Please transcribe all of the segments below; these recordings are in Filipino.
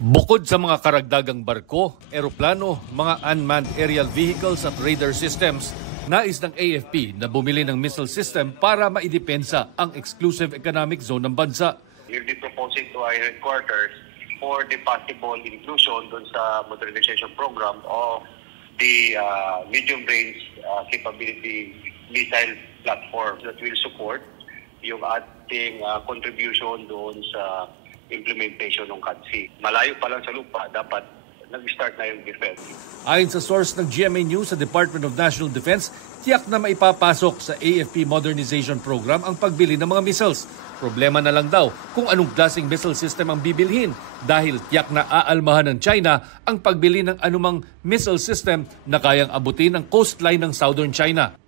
Bukod sa mga karagdagang barko, eroplano, mga unmanned aerial vehicles at radar systems, nais ng AFP na bumili ng missile system para maidepensa ang exclusive economic zone ng bansa. We'll be proposing to our headquarters for the possible inclusion dun sa modernization program of the medium-range capability missile platform that will support yung ating contribution doon sa implementation ng CADC. Malayo pa lang sa lupa, dapat nag-start na yung defense. Ayon sa source ng GMA News sa Department of National Defense, tiyak na maipapasok sa AFP Modernization Program ang pagbili ng mga missiles. Problema na lang daw kung anong klaseng missile system ang bibilhin dahil tiyak na aalmahan ng China ang pagbili ng anumang missile system na kayang abutin ang coastline ng southern China.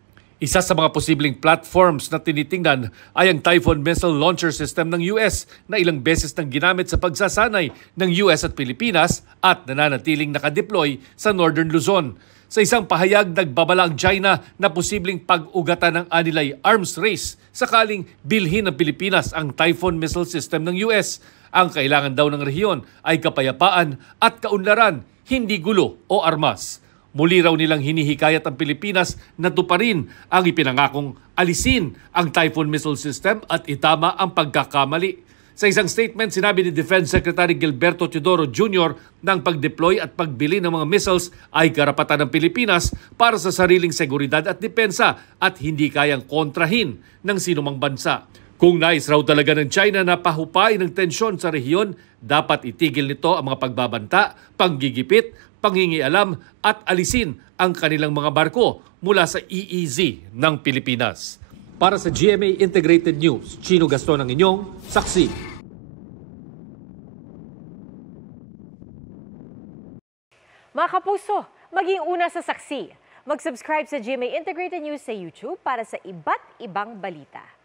Isa sa mga posibleng platforms na tinitingnan ay ang Typhoon Missile Launcher System ng US na ilang beses nang ginamit sa pagsasanay ng US at Pilipinas at nananatiling nakadeploy sa Northern Luzon. Sa isang pahayag, nagbabala ang China na posibleng pag-ugatan ng anilay arms race sakaling bilhin ng Pilipinas ang Typhoon Missile System ng US. Ang kailangan daw ng rehiyon ay kapayapaan at kaunlaran, hindi gulo o armas. Muli raw nilang hinihikayat ang Pilipinas na tuparin ang ipinangakong alisin ang Typhoon Missile System at itama ang pagkakamali. Sa isang statement, sinabi ni Defense Secretary Gilberto Teodoro Jr. na ang pag-deploy at pagbili ng mga missiles ay karapatan ng Pilipinas para sa sariling seguridad at depensa at hindi kayang kontrahin ng sinumang bansa. Kung nais raw talaga ng China na pahupay ng tensyon sa rehiyon, dapat itigil nito ang mga pagbabanta, panggigipit, pangingialam at alisin ang kanilang mga barko mula sa EEZ ng Pilipinas. Para sa GMA Integrated News, Chino Gaston ang inyong saksi. Mga kapuso, maging una sa saksi. Mag-subscribe sa GMA Integrated News sa YouTube para sa iba't ibang balita.